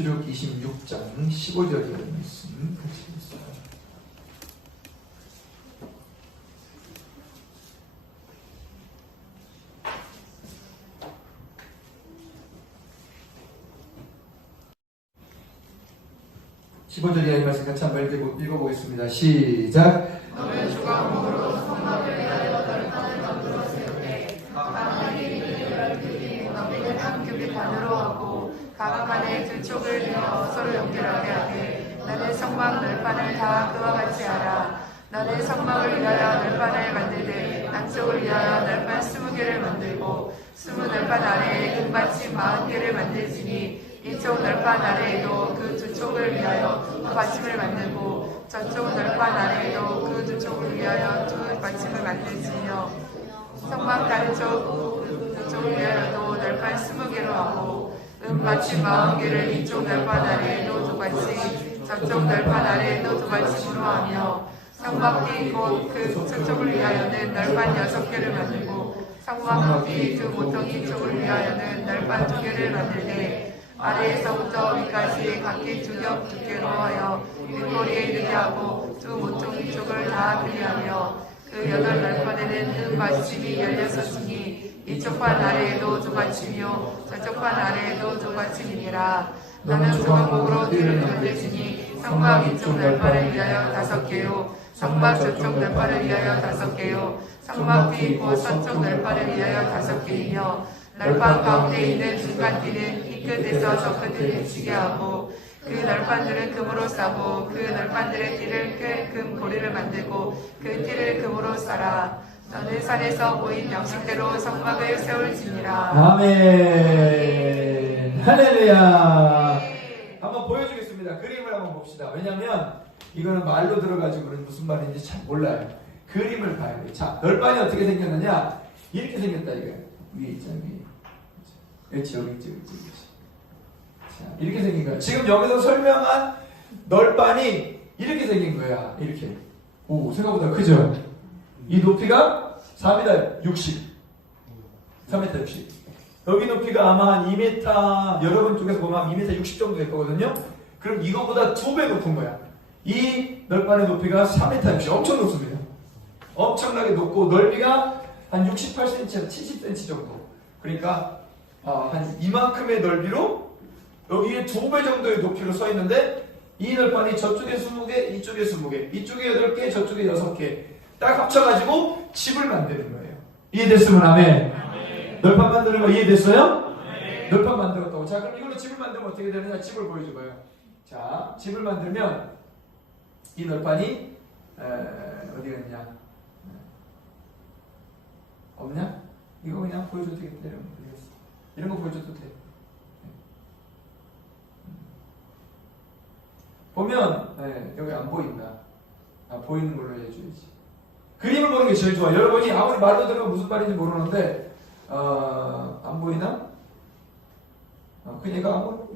주력 26장 15절에 말씀 같이 읽겠습니다. (15절에) 이 말씀 같이 한번 읽어- 읽어보겠습니다 시작 너는 주광목으로 성막을 위하여 널판을 만들어 세우되 각 안에 있는 열 규빗 너비는 한 규빗 반으로 하고 각 안에 두 쪽을 내어 서로 연결하게 하되 너는 성막 널판을 다 그와 같이 하라 너는 성막을 위하여 널판을 만들되 남쪽을 위하여 널판 스무 개를 만들고 스무 널판 아래에 금받침 마흔 개를 만들지니 이쪽 널판 아래에도 그 두 쪽을 위하여 두 받침을 만들고 저쪽 널판 아래에도 그 두 쪽을 위하여 두 받침을 만들지며 성막 다른 쪽두 쪽을 위하여도 널판 스무 개로 하고 은받침 마흔 개를 이쪽 널판 아래에도 두 받침 저쪽 널판 아래에도 두 받침으로 하며 성막 뒤곧그 저쪽을 위하여는 널판 여섯 개를 만들고 성막 뒤그 모퉁이 쪽을 위하여는 널판 두 개를 만들되 아래에서부터 위까지 각기 두 겹 두께로 하여 윗꼬리에 이르게 하고 두 모퉁이 쪽을 다 그리하며 그 여덟 날판에는 그 받침이 열렸었으니 이쪽 판 아래에도 두 받침이요 저쪽 판 아래에도 두 받침이니라. 나는 조각목으로 뒤를 돌리시니 성막 이쪽 날판을 위하여 다섯 개요 성막 저쪽 날판을 위하여 다섯 개요 성막 뒤곧 서쪽 날판을 위하여 다섯 개이며 널판 가운데 있는 중간띠는 이 끝에서 저 끝을 미치게 하고 그 널판들은 금으로 싸고 그 널판들의 띠를 끈금 고리를 만들고 그 띠를 금으로 싸라 너는 산에서 보인 양식대로 성막을 세울지니라 아멘. 할렐루야. 한번 보여주겠습니다. 그림을 한번 봅시다. 왜냐하면 이거는 말로 들어가지고는 무슨 말인지 잘 몰라요. 그림을 봐야 돼요. 자, 널판이 어떻게 생겼느냐? 이렇게 생겼다 이거. 위에 있잖아 위에. 그렇지 여기 있지 여기 있지. 자, 이렇게 생긴 거야. 지금 여기서 설명한 널판이 이렇게 생긴 거야. 이렇게. 오 생각보다 크죠? 이 높이가 4m 60. 3m 60. 여기 높이가 아마 한 2m, 여러분 쪽에서 보면 한 2m 60 정도 될 거거든요. 그럼 이거보다 두 배 높은 거야. 이 널판의 높이가 3m 60. 엄청 높습니다. 엄청나게 높고 넓이가 한 68cm, 70cm 정도. 그러니까 아, 한 이만큼의 넓이로 여기에 두 배 정도의 높이로 서 있는데 이 널판이 저쪽에 20개, 이쪽에 20개, 이쪽에 8개, 저쪽에 6개 딱 합쳐가지고 집을 만드는 거예요. 이해됐으면 아멘. 널판 만드는 거 이해됐어요? 널판 만들었다고. 자, 그럼 이걸로 집을 만들면 어떻게 되느냐? 집을 보여줘봐요. 자, 집을 만들면 이 널판이 에, 어디 갔냐? 없냐? 이거 그냥 보여줘도 되겠다. 이런 거. 이런 거 보여줘도 돼. 보면 네, 여기 안 보인다. 아, 보이는 걸로 해줘야지. 그림을 보는 게 제일 좋아. 여러분이 아무리 말로 들으면 무슨 말인지 모르는데 어, 안 보이나? 어, 그니까 안 보여.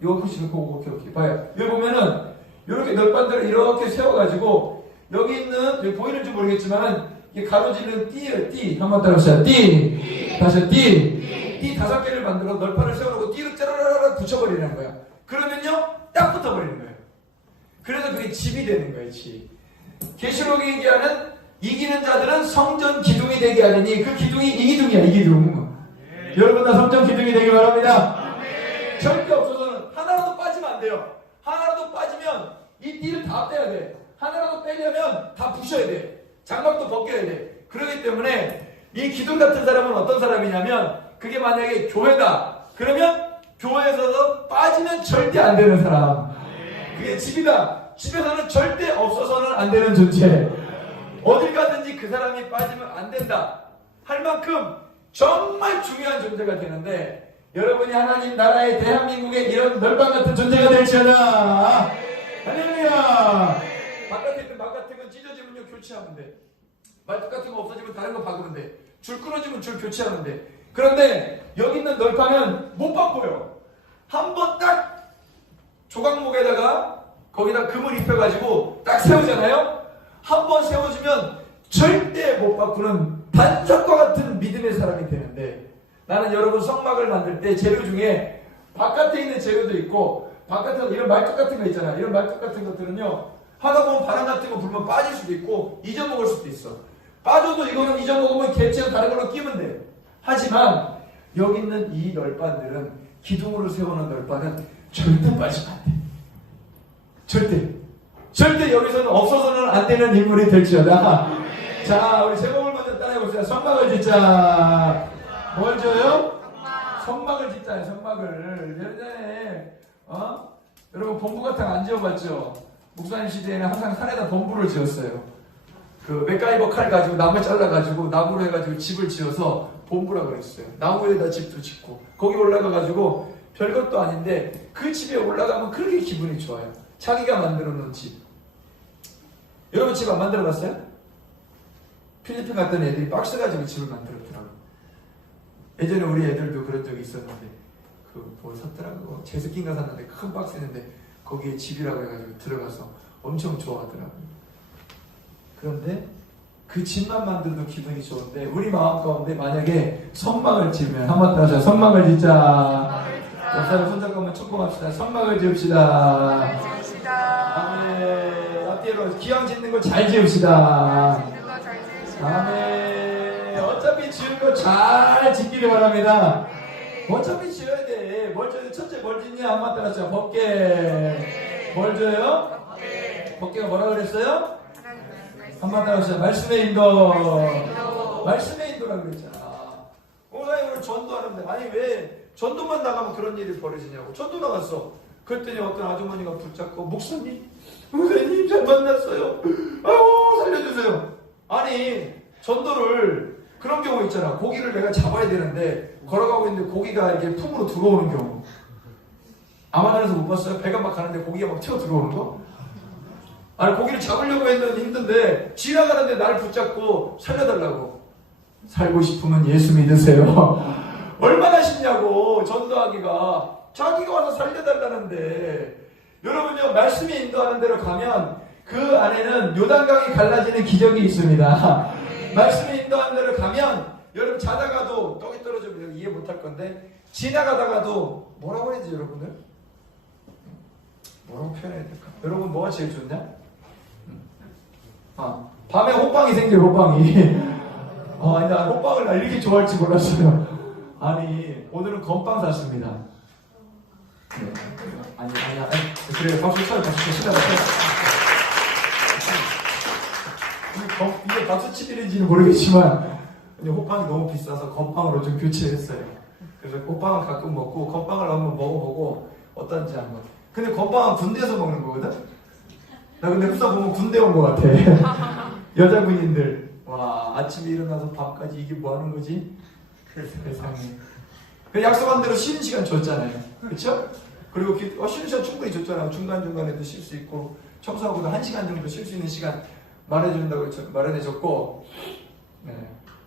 이거 보시면 보고 오케이 오케이 봐요. 여기 보면은 이렇게 널판들을 이렇게 세워가지고 여기 있는 여기 보이는지 모르겠지만 이게 가로질는 띠예요 띠 한번 따라해보세요 띠 다시 띠. 띠 다섯 개를 만들어 널판을 세워놓고 띠를 짜라라라 붙여버리는 거야. 그러면요 딱 붙어버리는 거예요. 그래서 그게 집이 되는 거예요 집. 계시록이 얘기하는 이기는 자들은 성전 기둥이 되게 하느니 그 기둥이 이 기둥이야 이 기둥. 여러분 다 성전 기둥이 되기 바랍니다. 절대 없어서는 하나라도 빠지면 안 돼요. 하나라도 빠지면 이 띠를 다 빼야 돼. 하나라도 빼려면 다 부셔야 돼. 장갑도 벗겨야 돼. 그렇기 때문에 이 기둥 같은 사람은 어떤 사람이냐면 그게 만약에 교회다. 그러면 교회에서도 빠지면 절대 안 되는 사람. 그게 집이다. 집에서는 절대 없어서는 안 되는 존재. 어딜 가든지 그 사람이 빠지면 안 된다. 할 만큼 정말 중요한 존재가 되는데 여러분이 하나님 나라의 대한민국에 이런 널방 같은 존재가 될지어다. 할렐루야. 바깥에 있던 바깥에 건 찢어지면요 교체하면 돼. 말뚝 같은 거 없어지면 다른 거 박으면 돼. 줄 끊어지면 줄 교체하면 돼. 그런데 여기 있는 널판은 못 바꿔요. 한 번 딱 조각목에다가 거기다 금을 입혀가지고 딱 세우잖아요. 한 번 세워주면 절대 못 바꾸는 반석과 같은 믿음의 사람이 되는데 나는 여러분 성막을 만들 때 재료 중에 바깥에 있는 재료도 있고 바깥에서 이런 말뚝 같은 거 있잖아. 이런 말뚝 같은 것들은요. 하다 보면 바람 같은 거 불면 빠질 수도 있고 잊어먹을 수도 있어. 빠져도 이거는 잊어먹으면 개체가 다른 걸로 끼면 돼. 하지만 여기 있는 이 널판들은 기둥으로 세우는 널판은 절대 빠지면 안 돼. 절대. 절대 여기서는 없어서는 안 되는 인물이 될지어다. 자, 우리 제목을 먼저 따라해봅시다. 선막을 짓자. 뭘 줘요? 선막을 짓자요, 선막을. 예전에, 어? 여러분, 본부 같은 거 안 지어봤죠? 목사님 시대에는 항상 산에다 본부를 지었어요. 그, 맥가이버 칼 가지고 나무 잘라가지고 나무로 해가지고 집을 지어서 본부라고 그랬어요. 나무에다 집도 짓고. 거기 올라가가지고 별것도 아닌데 그 집에 올라가면 그렇게 기분이 좋아요. 자기가 만들어 놓은 집. 여러분 집 안 만들어 봤어요? 필리핀 갔던 애들이 박스 가지고 집을 만들었더라고요. 예전에 우리 애들도 그런 적이 있었는데 그뭐 샀더라고 제습기인가 샀는데 큰 박스였는데 거기에 집이라고 해가지고 들어가서 엄청 좋아하더라고요. 그런데 그 집만 만들어도 기분이 좋은데 우리 마음 가운데 만약에 선막을 지으면 한번 따라서 선막을 짓자. 옆사람 손잡고 축복합시다. 선막을 지읍시다. 아멘. 앞뒤로 기왕 짓는 거 잘 지읍시다. 아멘. 잘 짓기를 바랍니다. 어차피 지어야 돼. 뭘 줘야 돼? 첫째 뭘 짓냐? 한번 따라서 벗게. 뭘 줘요? 벗게가 뭐라 그랬어요? 한번 따라서 말씀의 인도. 말씀의 인도라고 그랬잖아. 오늘 오늘 전도하는데 아니 왜 전도만 나가면 그런 일이 벌어지냐고. 전도 나갔어. 그랬더니 어떤 아주머니가 붙잡고 목사님, 목사님 잘 만났어요. 아우 살려주세요. 아니 전도를 그런 경우 있잖아. 고기를 내가 잡아야 되는데 걸어가고 있는데 고기가 이렇게 품으로 들어오는 경우. 아마존에서 못 봤어요? 배가 막 가는데 고기가 막 튀어 들어오는 거? 아니 고기를 잡으려고 했는데 힘든데 지나가는데 날 붙잡고 살려달라고. 살고 싶으면 예수 믿으세요. 얼마나 쉽냐고 전도하기가 자기가 와서 살려달라는데 여러분요 말씀이 인도하는 대로 가면 그 안에는 요단강이 갈라지는 기적이 있습니다. 말씀이 인도하는 대로 가면 여러분 자다가도 떡이 떨어지면 이해 못할 건데 지나가다가도 뭐라고 해야 되지 여러분들? 뭐라고 표현해야 될까? 여러분 뭐가 제일 좋냐? 음. 아, 밤에 호빵이 생겨 호빵이 아, 아니, 나 호빵을 나 이렇게 좋아할지 몰랐어요. 아니, 오늘은 건빵 샀습니다. 네. 아니, 아니, 아니, 그래, 박수 쳐요, 박수 쳐, 시작 해. 이게 박수 치들인지는 모르겠지만, 호빵이 너무 비싸서 건빵으로 좀 교체했어요. 그래서 호빵은 가끔 먹고, 건빵을 한번 먹어보고, 어떤지 한번. 근데 건빵은 군대에서 먹는 거거든? 나 근데 후사 보면 군대 온 거 같아. 여자분인들. 와, 아침에 일어나서 밤까지 이게 뭐 하는 거지? 세상에. 그 약속한 대로 쉬는 시간 줬잖아요. 그렇죠? 그리고 기- 어, 쉬는 시간 충분히 줬잖아요. 중간 중간에도 쉴 수 있고 청소하고도 한 시간 정도 쉴 수 있는 시간 마련해준다고 저- 마련해줬고 네.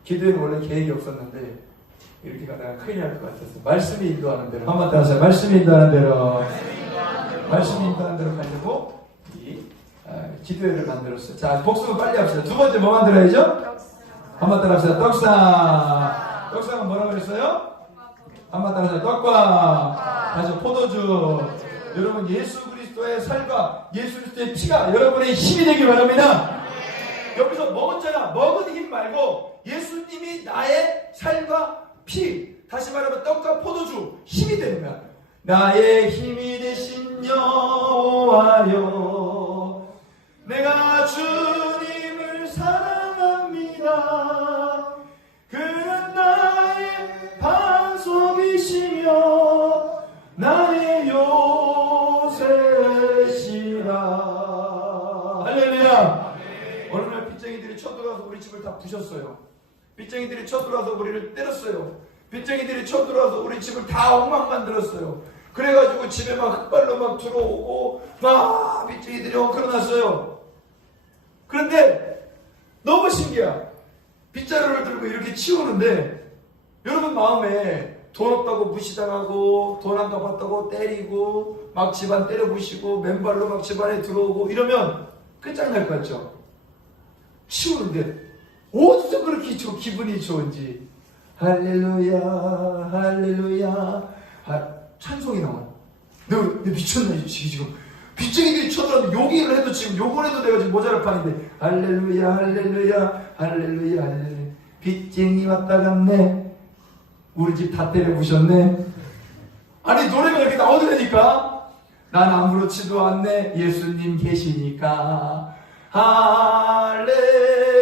기도에는 원래 계획이 없었는데 이렇게 가다가 큰일 날 것 같아서 말씀이 인도하는 대로 한번 따라서 말씀이 인도하는 대로 말씀이 인도하는 대로 가려고 이 아, 기도회를 만들었어요. 자 복습은 빨리 합시다. 두 번째 뭐 만들어야죠? 한번 따라 합시다. 떡상. 떡상은 뭐라고 그랬어요? 한번 따라 합시다. 떡과 다시 포도주. 여러분 예수 그리스도의 살과 예수 그리스도의 피가 여러분의 힘이 되길 바랍니다. 여기서 먹었잖아. 먹은 힘 말고 예수님이 나의 살과 피. 다시 말하면 떡과 포도주 힘이 되는 거야. 나의 힘이 되신 여호와여 내가 주님을 사랑합니다. 그는 나의 반석이시며 부셨어요. 빚쟁이들이 쳐들어와서 우리를 때렸어요. 빚쟁이들이 쳐들어와서 우리 집을 다 엉망 만들었어요. 그래가지고 집에 막 흑발로 막 들어오고 막 빚쟁이들이 엉클어놨어요. 그런데 너무 신기해. 빗자루를 들고 이렇게 치우는데 여러분 마음에 돈 없다고 무시당하고 돈 안 갚았다고 때리고 막 집안 때려 부시고 맨발로 막 집안에 들어오고 이러면 끝장날 것 같죠? 치우는데 어디서 그렇게 저 기분이 좋은지. 할렐루야 할렐루야. 하- 찬송이 나와요. 내가 내 미쳤나 이 지금? 빚쟁이들이 쳐들었는데 욕을 해도 지금 욕을 해도 내가 지금 모자랄 판인데 할렐루야 할렐루야 할렐루야 할렐루야. 빚쟁이 왔다 갔네. 우리 집 다 때려 부셨네. 아니 노래가 이렇게 나오더라니까. 난 아무렇지도 않네. 예수님 계시니까. 할렐루야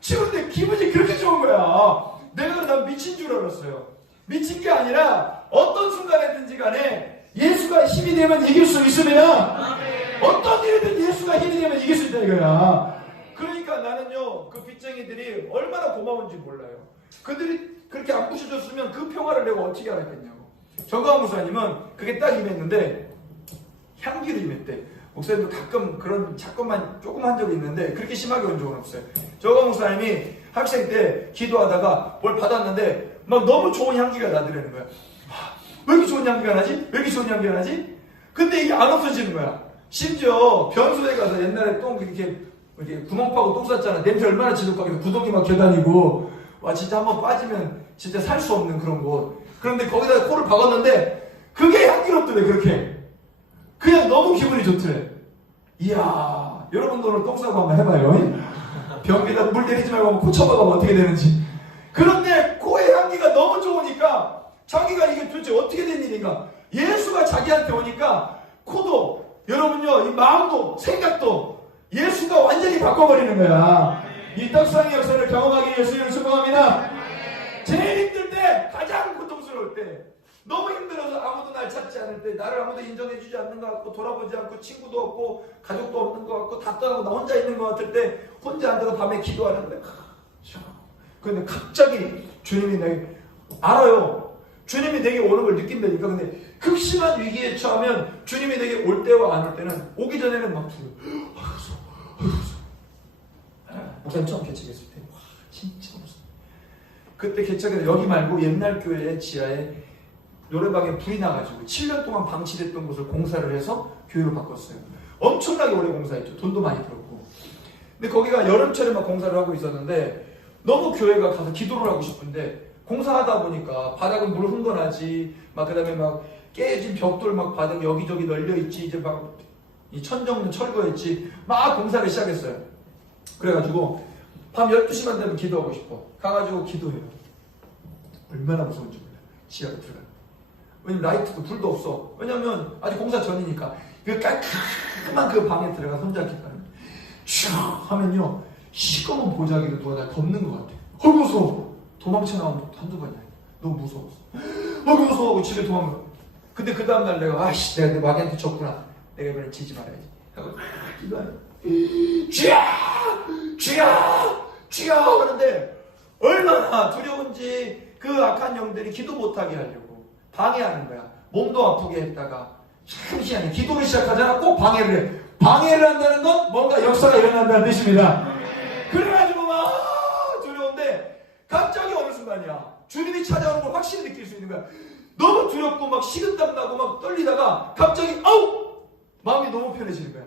지금 내 기분이 그렇게 좋은 거야. 내가 난 미친 줄 알았어요. 미친 게 아니라 어떤 순간에든지 간에 예수가 힘이 되면 이길 수 있으면 어떤 일이든 예수가 힘이 되면 이길 수 있다 이거야. 그러니까 나는요 그 빚쟁이들이 얼마나 고마운지 몰라요. 그들이 그렇게 안 부셔줬으면 그 평화를 내가 어떻게 알았겠냐고. 정가원 목사님은 그게 딱 임했는데 향기로 임했대 목사님도 가끔 그런 사건만 조금 한 적이 있는데 그렇게 심하게 온 적은 없어요. 정가원 목사님이 학생 때 기도하다가 뭘 받았는데 막 너무 좋은 향기가 나더라는 거야. 하, 왜 이렇게 좋은 향기가 나지? 왜 이렇게 좋은 향기가 나지? 근데 이게 안 없어지는 거야. 심지어 변소에 가서 옛날에 똥 이렇게 이렇게 구멍 파고 똥 쌌잖아. 냄새 얼마나 지독하게 구덩이 막 겨다니고. 와 진짜 한번 빠지면 진짜 살 수 없는 그런 곳. 그런데 거기다 코를 박았는데 그게 향기롭더래 그렇게 그냥 너무 기분이 좋더래. 이야 여러분도 오늘 똥 싸고 한번 해봐요. 변기다 물 내리지 말고 한번 코 쳐봐봐 어떻게 되는지. 그런데 코의 향기가 너무 좋으니까 자기가 이게 도대체 어떻게 된 일인가? 예수가 자기한테 오니까 코도 여러분요 이 마음도 생각도 예수가 완전히 바꿔버리는 거야. 이 떡상의 역사를 경험하기 위해 예수님을 축복합니다. 제일 힘들 때 가장 고통스러울 때 너무 힘들어서 아무도 날 찾지 않을 때 나를 아무도 인정해주지 않는 것 같고 돌아보지 않고 친구도 없고 가족도 없는 것 같고 다 떠나고 나 혼자 있는 것 같을 때 혼자 앉아서 밤에 기도하는데 근데 갑자기 주님이 내게 알아요. 주님이 내게 오는 걸 느낀다니까. 근데 극심한 위기에 처하면 주님이 내게 올 때와 안 올 때는 오기 전에는 막 두려워 아이고 아이고 목사님 처음 개척했을 때 와 진짜 무슨. 그때 개척에서 여기 말고 옛날 교회 지하에 노래방에 불이 나가지고 7년 동안 방치됐던 곳을 공사를 해서 교회로 바꿨어요. 엄청나게 오래 공사했죠. 돈도 많이 들었고. 근데 거기가 여름철에 막 공사를 하고 있었는데 너무 교회가 가서 기도를 하고 싶은데 공사하다 보니까 바닥은 물 흥건하지 막 그다음에 막 깨진 벽돌 막 바닥 여기저기 널려 있지 이제 막 이 천정문 철거했지 막 공사를 시작했어요. 그래가지고 밤 12시만 되면 기도하고 싶어. 가가지고 기도해요. 얼마나 무서운지 몰라. 지하로 들어가. 왜냐면 라이트도 불도 없어. 왜냐면 아직 공사 전이니까. 그 깔끔한 그 방에 들어가 손잡 기도하는 슉 하면요. 시꺼먼 보자기가 누가 날 덮는 것 같아. 헐 무서워. 도망쳐 나오면 한두 번이 아니야. 너무 무서웠어. 너무 무서워 하고 집에 도망가. 근데 그 다음날 내가 아씨 내가 내 마겐트 쳤구나. 내가 이번엔 지지 말아야지. 하고 막 기도하는 쥐야! 쥐야! 쥐야! 그런데 얼마나 두려운지 그 악한 영들이 기도 못하게 하려고 방해하는 거야. 몸도 아프게 했다가 잠시 아니 기도를 시작하잖아. 꼭 방해를 해. 방해를 한다는 건 뭔가 역사가 일어난다는 뜻입니다. 그래가지고 막 두려운데 갑자기 어느 순간이야. 주님이 찾아오는 걸 확실히 느낄 수 있는 거야. 너무 두렵고 막 식은땀 나고 막 떨리다가 갑자기 아우! 마음이 너무 편해지는 거야.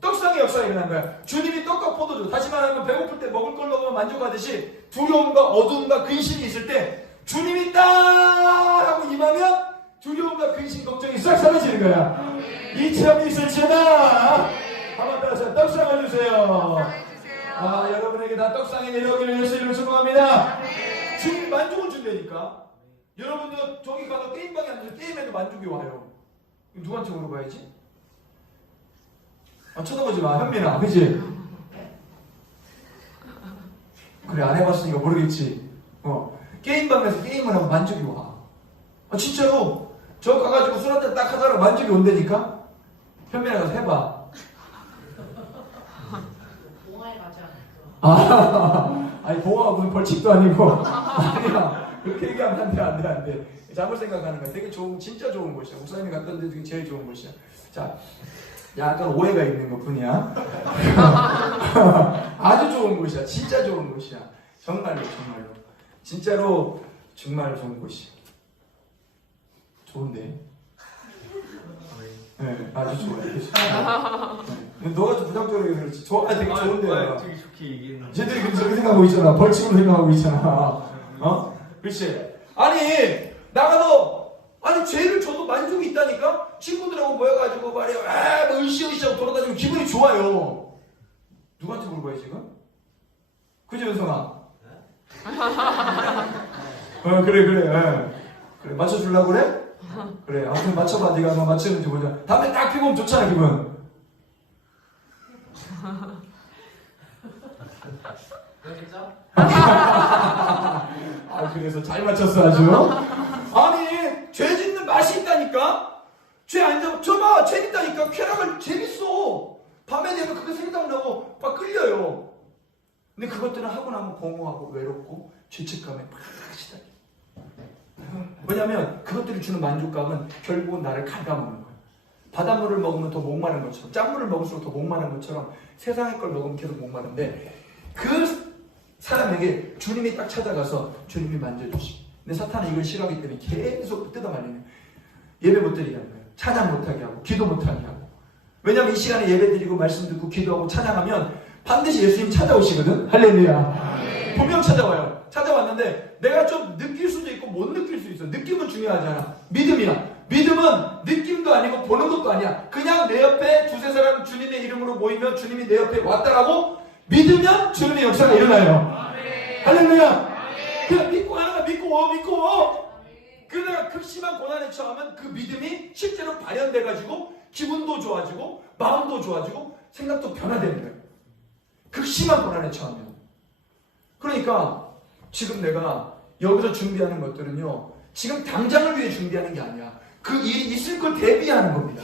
떡상의 역사가 일어난 거야. 주님이 떡과 포도주, 다시 말하면 배고플 때 먹을 걸 먹으면 만족하듯이 두려움과 어둠과 근심이 있을 때 주님이 딱 하고 임하면 두려움과 근심, 걱정이 싹 사라지는 거야. 이 체험이 있을지어다. 한번 따라서 떡상 해주세요. 해주세요. 아, 여러분에게 다 떡상이 내려오기를 예수 이름으로 축복합니다. 주님 만족을 준다니까. 여러분도 저기 가서 게임방에 앉아서 게임해도 만족이 와요. 누구한테 물어봐야지? 아, 쳐다보지 마, 현민아, 그지? 그래, 안 해봤으니까 모르겠지. 어, 게임방에서 게임을 하면 만족이 와. 아, 진짜로. 저 가가지고 술 한잔 딱 하다가 만족이 온다니까? 현민아 가서 해봐. 동아에 가지 않을까? 아, 아니 봉화가 무슨 벌칙도 아니고 아니야 그렇게 얘기하면 안 돼 안 돼 안 돼 잘못 생각하는 거야 되게 좋은 진짜 좋은 곳이야 목사님이 갔던 데 중에 제일 좋은 곳이야 자 약간 오해가 있는 것 뿐이야 아주 좋은 곳이야 진짜 좋은 곳이야 정말로 정말로 진짜로 정말 좋은 곳이야 좋은데 네 아주 좋아요 네. 너가 좀 부정적으로 그렇지 좋아 아, 되게 좋은데요 아, 되게 좋게 얘기했는데. 쟤들이 그렇게 생각하고 있잖아. 벌칙으로 생각하고 있잖아. 어? 그렇지. 아니, 나가도, 아니, 죄를 져도 만족이 있다니까? 친구들하고 모여가지고 말이야, 아, 뭐 으쌰으쌰 돌아다니면 기분이 좋아요. 누구한테 물어봐요, 지금? 그지, 은성아? 어, 그래, 그래, 예. 그래, 맞춰주려고 그래? 그래, 아무튼 맞춰봐, 네가 뭐 맞추는지 보자. 다음에 딱 피고 오면 좋잖아, 기분. 아, 그래서 잘 맞췄어, 아주. 아니, 죄 짓는 맛이 있다니까? 죄안 잡, 저봐, 재밌다니까? 쾌락을 재밌어. 밤에 되면 그거 생각나고 막 끌려요. 근데 그것들은 하고 나면 공허하고 외롭고 죄책감에 팍 시달려. 왜냐면 그것들이 주는 만족감은 결국은 나를 갉아먹는 거야. 바닷물을 먹으면 더 목마른 것처럼, 짠물을 먹을수록 더 목마른 것처럼 세상의 걸 먹으면 계속 목마른데 그 사람에게 주님이 딱 찾아가서 주님이 만져주시. 근데 사탄은 이걸 싫어하기 때문에 계속 뜯어말리는 예배 못 드리게 하는 거예요. 찬양 못하게 하고 기도 못하게 하고. 왜냐면 이 시간에 예배 드리고 말씀 듣고 기도하고 찬양하면 반드시 예수님 찾아오시거든. 할렐루야. 분명 찾아와요. 찾아왔는데 내가 좀 느낄 수도 있고 못 느낄 수 있어. 느낌은 중요하잖아. 믿음이야. 믿음은 느낌도 아니고 보는 것도 아니야. 그냥 내 옆에 두세 사람 주님의 이름으로 모이면 주님이 내 옆에 왔다라고 믿으면 주님의 역사가 일어나요. 할렐루야. 그냥 믿고 하는 거야. 믿고 믿고. 그러다가 극심한 고난에 처하면 그 믿음이 실제로 발현돼가지고 기분도 좋아지고 마음도 좋아지고 생각도 변화되는 거예요. 극심한 고난에 처하면. 그러니까 지금 내가 여기서 준비하는 것들은요. 지금 당장을 위해 준비하는 게 아니야. 그 일이 있을 걸 대비하는 겁니다.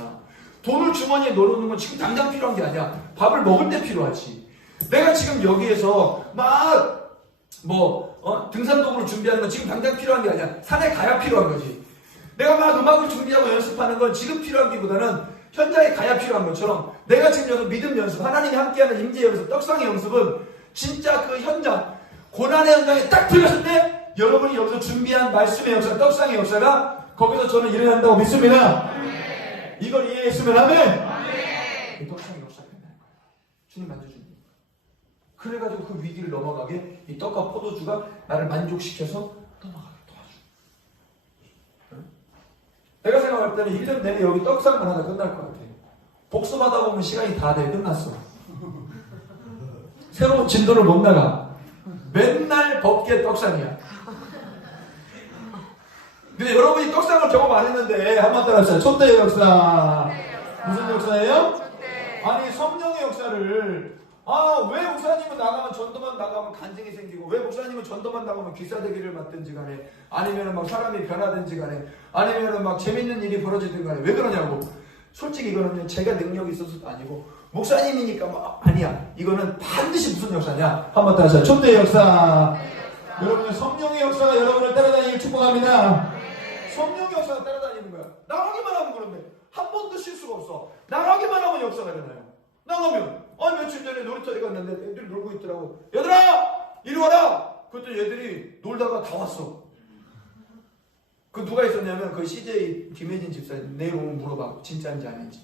돈을 주머니에 넣어놓는 건 지금 당장 필요한 게 아니야. 밥을 먹을 때 필요하지. 내가 지금 여기에서 막뭐 어, 등산도구를 준비하는 건 지금 당장 필요한 게 아니야. 산에 가야 필요한 거지. 내가 막 음악을 준비하고 연습하는 건 지금 필요한 게보다는 현장에 가야 필요한 것처럼 내가 지금 여기서 믿음 연습, 하나님이 함께하는 임재 연습, 떡상의 연습은 진짜 그 현장, 고난의 현장에 딱 들렸을 때 여러분이 여기서 준비한 말씀의 역사, 떡상의 역사가 거기서 저는 일어난다고 믿습니다. 이걸 이해했으면 하면 이 떡상의 역사가 된다는 거야. 주님 만져주는 거야. 그래가지고 그 위기를 넘어가게 이 떡과 포도주가 나를 만족시켜서 넘어가게 도와줘. 응? 생각할 때는 1년 내내 여기 떡상만 하다 끝날 것 같아. 복습하다 보면 시간이 다 돼. 끝났어. 새로운 진도를 못 나가. 맨날 법계 떡상이야. 근데 여러분이 떡상을 경험 안 했는데 한번 따라하세요. 촛대의 역사. 무슨 역사예요? 아니 성령의 역사를 아 왜 목사님은 나가면 전도만 나가면 간증이 생기고 왜 목사님은 전도만 나가면 귀사되기를 맞든지 간에 아니면 막 사람이 변하든지 간에 아니면 막 재밌는 일이 벌어지든 간에 왜 그러냐고. 솔직히 이거는 제가 능력이 있어서도 아니고 목사님이니까 뭐 아니야. 이거는 반드시 무슨 역사냐? 한번 다시 하자 촛대의 역사. 여러분의 성령의 역사가 여러분을 따라다니길 축복합니다. 성령의 역사가 따라다니는 거야. 나가기만 하면 그런데 한 번도 실수가 없어. 나가기만 하면 역사가 일어나요? 나가면 아 며칠 전에 놀이터에 갔는데 애들이 놀고 있더라고. 얘들아! 이리 와라! 그랬더니 얘들이 놀다가 다 왔어. 그 누가 있었냐면 그 CJ 김혜진 집사님 오면 물어봐. 진짜인지 아닌지.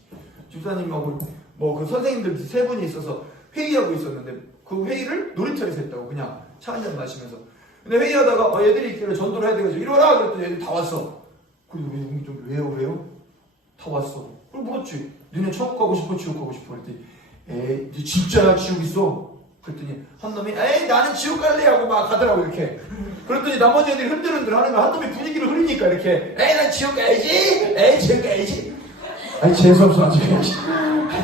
집사님하고 뭐 그 선생님들 세 분이 있어서 회의하고 있었는데 그 회의를 놀이터에서 했다고 그냥 차 한 잔 마시면서. 근데 회의하다가 어, 얘들이 있길래 전도를 해야 이리 와라! 그랬더니 애들이 다 왔어. 그래서 왜, 좀 왜요? 왜요? 다 왔어 그럼 물었지? 니네 천국 가고 싶어? 지옥 가고 싶어? 그랬더니 에이 진짜 지옥 있어. 그랬더니 한 놈이 에이 나는 지옥 갈래? 하고 막 가더라고 이렇게. 그랬더니 나머지 애들이 흔들흔들 하는 거야 한 놈이 분위기를 흐리니까 이렇게 에이 난 지옥 가야지. 에이 지옥 가야지. 아니 재수없어 아주 아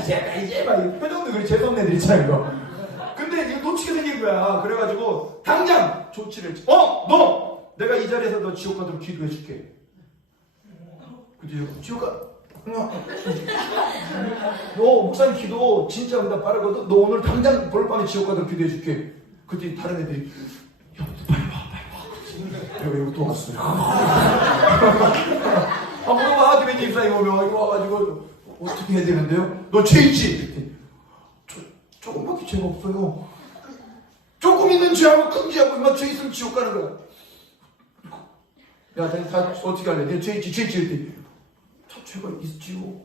지옥 가야지. 막이 표정도 그래 재수없는 애들 있잖아 이거. 근데 이거 놓치게 생긴 거야. 그래가지고 당장 조치를 어! 너! 내가 이 자리에서 너 지옥 가도록 기도해 줄게. 그지 지옥 가. 응. 너 목사님 기도 진짜 응답 빠르거든. 너 오늘 당장 볼 밤에 지옥 가도록 기도해 줄게. 그때 다른 애들이 야 빨리 와 빨리 와. 여기 또 왔어. 아 물어봐 김현지 집사님 오면 여기 와가지고 어떻게 해야 되는데요? 너 죄 있지? 저 조금밖에 죄가 없어요. 조금 있는 죄하고 큰 죄하고 이만 죄 있으면 지옥 가는 거야. 야, 다, 다 어떻게 할래? 내죄 있지, 죄 있지. 저 죄가 있지요.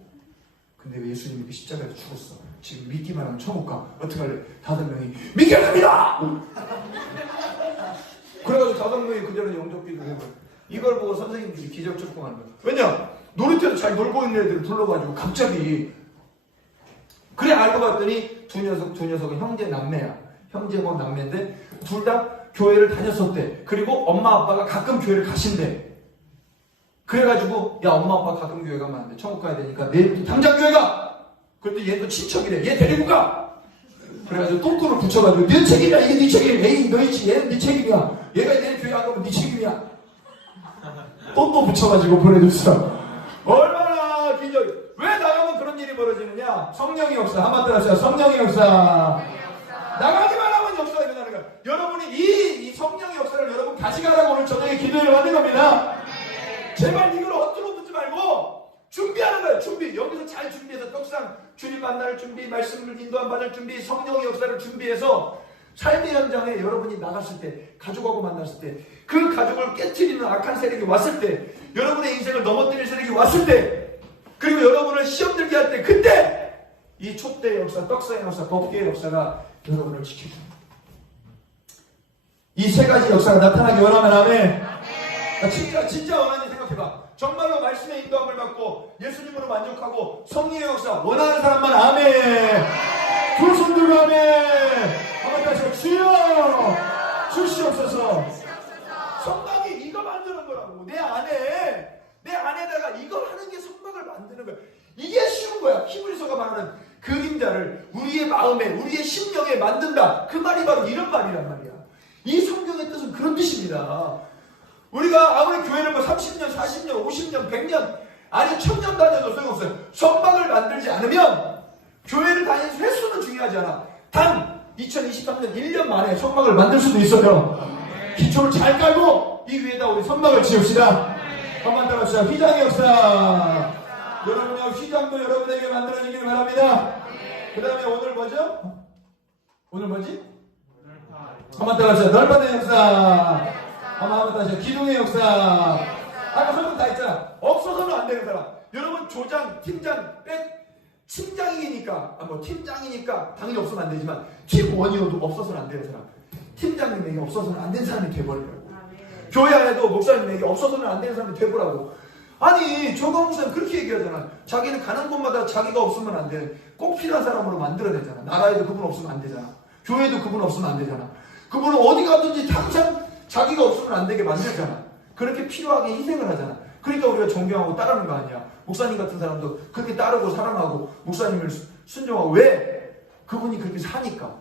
근데 왜 예수님이 그 십자가에서 죽었어? 지금 믿기만 하면 천국 가. 어떻게 할래? 다섯 명이 믿겠습니다! 그래가지고 다섯 명이 그 자리에 영접 기도를 한 거야. 이걸 보고 선생님들이 기적적공하는 거예요. 왜냐? 놀이터에서 잘 놀고 있는 애들을 불러가지고 갑자기 그래 알고 봤더니 두 녀석 두 녀석은 형제 남매야. 형제고 남매인데 둘 다 교회를 다녔었대. 그리고 엄마 아빠가 가끔 교회를 가신대. 그래가지고 야 엄마 아빠 가끔 교회 가면 안 돼. 천국 가야 되니까 내일부터 당장 교회 가. 그런데 얘도 친척이래. 얘 데리고 가. 그래가지고 똥꼬를 붙여가지고 네 책임이야 이게 네 책임이야. 에이 너희 지 얘는 네 책임이야. 얘가 내일 교회 안 가면 네 책임이야. 똥도 붙여가지고 보내줬어. 얼마나 기적. 왜 나가면 그런 일이 벌어지느냐? 성령의 역사. 한마디로 하세요. 성령의 역사. 나가기만 하면 역사가 일어나는 거야. 여러분이 이, 이 성령의 역사를 여러분 가져가라고 오늘 저녁에 기도를 하는 겁니다. 제발 이걸 헛들어 듣지 말고 준비하는 거예요. 준비. 여기서 잘 준비해서 떡상 주님 만날 준비, 말씀을 인도한 받을 준비, 성령의 역사를 준비해서 삶의 현장에 여러분이 나갔을 때, 가족하고 만났을 때, 그 가족을 깨뜨리는 악한 세력이 왔을 때, 여러분의 인생을 넘어뜨릴 세력이 왔을 때, 그리고 여러분을 시험 들게 할 때, 그때 이 촛대의 역사, 떡상의 역사, 법계의 역사가 여러분을 지켜줍니다. 이 세 가지 역사가 나타나기 원하면 아멘. 나 진짜 진짜 원하니 생각해봐. 정말로 말씀의 인도함을 받고 예수님으로 만족하고 성령의 역사 원하는 사람만 아멘. 두손 들고 아멘. 한번 다시 주여 주시옵소서. 성막이 이거 만드는 거라고 내 안에 내 안에다가 이걸 하는 게 성막을 만드는 거야. 이게 쉬운 거야. 히브리서가 말하는 그림자를 우리의 마음에 우리의 심령에 만든다. 그 말이 바로 이런 말이란 말이야. 이 성경의 뜻은 그런 뜻입니다. 우리가 아무리 교회를 뭐 30년, 40년, 50년, 100년, 아니 천년 다녀도 소용없어요. 성막을 만들지 않으면 교회를 다니는 횟수는 중요하지 않아. 단 2023년 1년 만에 성막을 만들 수도 있어요. 기초를 잘 깔고 이 위에다 우리 성막을 지읍시다. 한번 따라합시다. 휘장의 역사. 여러분의 휘장도 여러분에게 만들어지기를 바랍니다. 그 다음에 오늘 뭐죠? 오늘 뭐지? 한번 따라합시다. 널판의 역사. 한번 다시 기둥의 역사. 아까 설명 다 했잖아. 없어서는 안 되는 사람. 여러분 조장, 팀장, 백 팀장이니까 아, 뭐 팀장이니까 당연히 없으면 안 되지만 팀원이어도 없어서는 안 되는 사람. 팀장님에게 없어서는 안 되는 사람이 돼버리라고. 교회 안에도 목사님에게 없어서는 안 되는 사람이 돼보라고. 아니 조광 목사님 그렇게 얘기하잖아. 자기는 가는 곳마다 자기가 없으면 안 돼. 꼭 필요한 사람으로 만들어내잖아. 나라에도 그분 없으면 안 되잖아. 교회에도 그분 없으면 안 되잖아. 그분은 어디 가든지 항상 자기가 없으면 안 되게 만들잖아. 그렇게 필요하게 희생을 하잖아. 그러니까 우리가 존경하고 따르는 거 아니야. 목사님 같은 사람도 그렇게 따르고 사랑하고 목사님을 수- 순종하고 왜? 그분이 그렇게 사니까.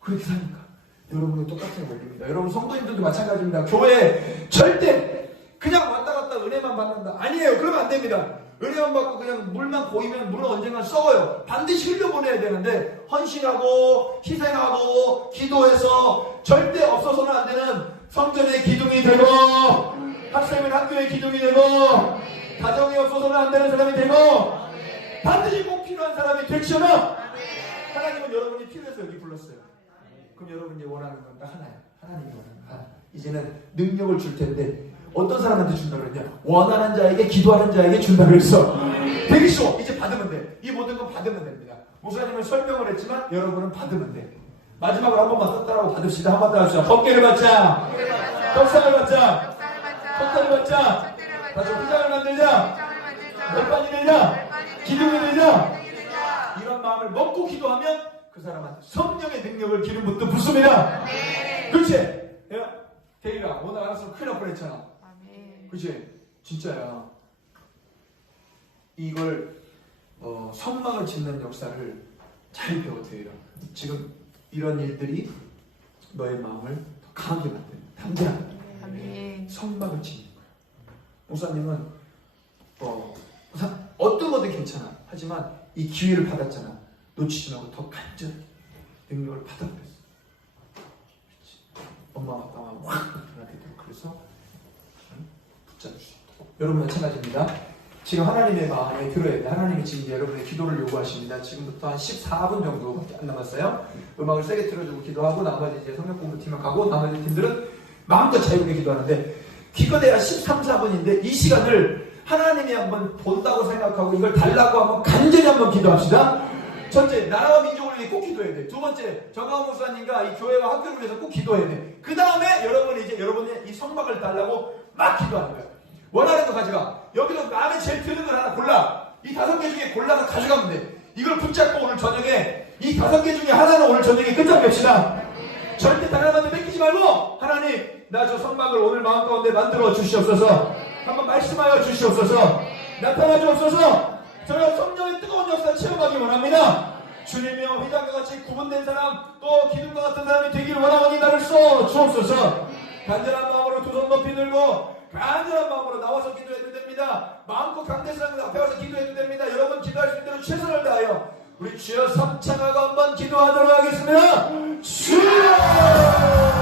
그렇게 사니까. 여러분도 똑같은 원리입니다. 여러분 성도님들도 마찬가지입니다. 교회 절대 그냥 왔다 갔다 은혜만 받는다. 아니에요. 그러면 안 됩니다. 은혜만 받고 그냥 물만 보이면 물은 언젠가 썩어요. 반드시 흘려보내야 되는데 헌신하고 희생하고 기도해서 절대 없어서는 안 되는 성전의 기둥이 되고 학생은 학교의 기둥이 되고 가정이 없어서는 안 되는 사람이 되고 반드시 꼭 필요한 사람이 될지어다 하나님은 여러분이 필요해서 여기 불렀어요. 그럼 여러분이 원하는 건 딱 하나야. 하나님이 원하는 거 하나. 이제는 능력을 줄 텐데 어떤 사람한테 준다 그랬냐? 원하는 자에게 기도하는 자에게 준다 그랬어. 되게 쉬워. 이제 받으면 돼. 이 모든 건 받으면 됩니다. 목사님은 설명을 했지만 여러분은 받으면 돼. 마지막으로 한 번만 썼다라고 받읍시다. 한 번 더 합시다. 법계를 받자. 떡상을 받자. 석탄을 받자. 다시 후장을 만들자. 열반이 되자. 기둥이 되자. 이런 마음을 먹고 기도하면 그 사람한테 성령의 능력을 기름 붓듯 붓습니다. 그렇지? 야, 대리가 오늘 알았으면 큰일 날 뻔했잖아. 그렇지? 진짜야. 이걸 어, 성막을 짓는 역사를 잘 배워둬요. 지금 이런 일들이 너의 마음을 더 강하게 만드는 담대한 아멘. 성막을 짓는 거야. 목사님은 어, 어떤 것도 괜찮아. 하지만 이 기회를 받았잖아. 놓치지 말고 더 간절히 능력을. 그렇지. 엄마 아빠가 확 일어나게 되고 그래서 응? 여러분 마찬가지입니다. 지금 하나님의 마음에 들어야 돼. 하나님이 지금 여러분의 기도를 요구하십니다. 지금부터 한 14분 정도밖에 안 남았어요. 음악을 세게 틀어주고 기도하고 나머지 이제 성역 공부팀을 가고 나머지 팀들은 마음껏 자유롭게 기도하는데 기껏해야 13, 4분인데 이 시간을 하나님이 한번 본다고 생각하고 이걸 달라고 한번 간절히 한번 기도합시다. 첫째, 나라와 민족을 위해 꼭 기도해야 돼. 두 번째, 정강호 목사님과 이 교회와 학교를 위해서 꼭 기도해야 돼. 그 다음에 여러분이 이제 여러분의 이 성막을 달라고 막 기도하는 거야. 원하는 거 가져가. 여기서 마음에 제일 드는 걸 하나 골라. 이 다섯 개 중에 골라서 가져가면 돼. 이걸 붙잡고 오늘 저녁에 이 다섯 개 중에 하나는 오늘 저녁에 끝장냅시다. 절대 다른 사람한테 뺏기지 말고 하나님 나 저 선막을 오늘 마음 가운데 만들어 주시옵소서. 한번 말씀하여 주시옵소서. 나타나 주옵소서. 저희가 성령의 뜨거운 역사 체험하기 원합니다. 주님이여 회장과 같이 구분된 사람 또 기둥과 같은 사람이 되기를 원하오니 나를 써 주옵소서. 간절한 마음으로 두 손 높이 들고 간절한 마음으로 나와서 기도해도 됩니다. 마음껏 강대상 앞에 와서 기도해도 됩니다. 여러분 기도할 수 있는 대로 최선을 다하여 우리 주여 삼창하고 한번 기도하도록 하겠습니다. 주여!